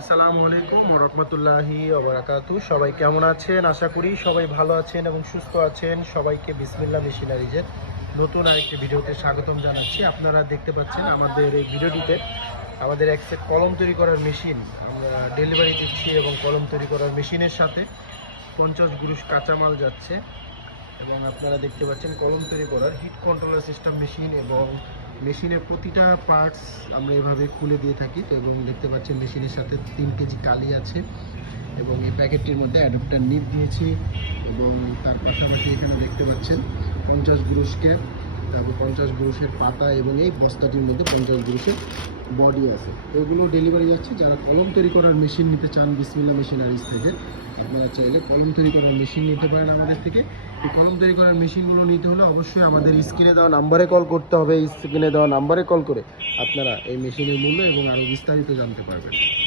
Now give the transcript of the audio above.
আসসালামু আলাইকুম রহমতুল্লাহি ওবরাকাতু সবাই কেমন আছেন? আশা করি সবাই ভালো আছেন এবং সুস্থ আছেন। সবাইকে বিসমিল্লা মেশিনারিজের নতুন আরেকটি ভিডিওতে স্বাগতম জানাচ্ছি। আপনারা দেখতে পাচ্ছেন আমাদের এই ভিডিওটিতে আমাদের এক সেট কলম তৈরি করার মেশিন। আমরা ডেলিভারি দিচ্ছি এবং কলম তৈরি করার মেশিনের সাথে পঞ্চাশ গুরুষ কাঁচামাল যাচ্ছে এবং আপনারা দেখতে পাচ্ছেন কলম তৈরি করার হিট কন্ট্রোলার সিস্টেম মেশিন এবং মেশিনের প্রতিটা পার্টস আমরা এভাবে খুলে দিয়ে থাকি। তো এবং দেখতে পাচ্ছেন মেশিনের সাথে তিন কেজি কালি আছে এবং এই প্যাকেটটির মধ্যে অ্যাডাপ্টার নিপ দিয়েছি এবং তার পাশাপাশি এখানে দেখতে পাচ্ছেন পঞ্চাশ গুরুষকে তারপর পঞ্চাশ গ্রুশের পাতা এবং এই বস্তাটির মধ্যে পঞ্চাশ গুরুষের বডি আছে। এগুলো ডেলিভারি যাচ্ছে। যারা কলম তৈরি করার মেশিন নিতে চান বিসমিল্লা মেশিনারিজ থেকে, আপনারা চাইলে কলম তৈরি করার মেশিন নিতে পারেন আমাদের থেকে। এই কলম তৈরি করার মেশিনগুলো নিতে হলে অবশ্যই আমাদের স্ক্রিনে দেওয়া নাম্বারে কল করতে হবে। স্ক্রিনে দেওয়া নাম্বারে কল করে আপনারা এই মেশিনের মূল্য এবং আরও বিস্তারিত জানতে পারবেন।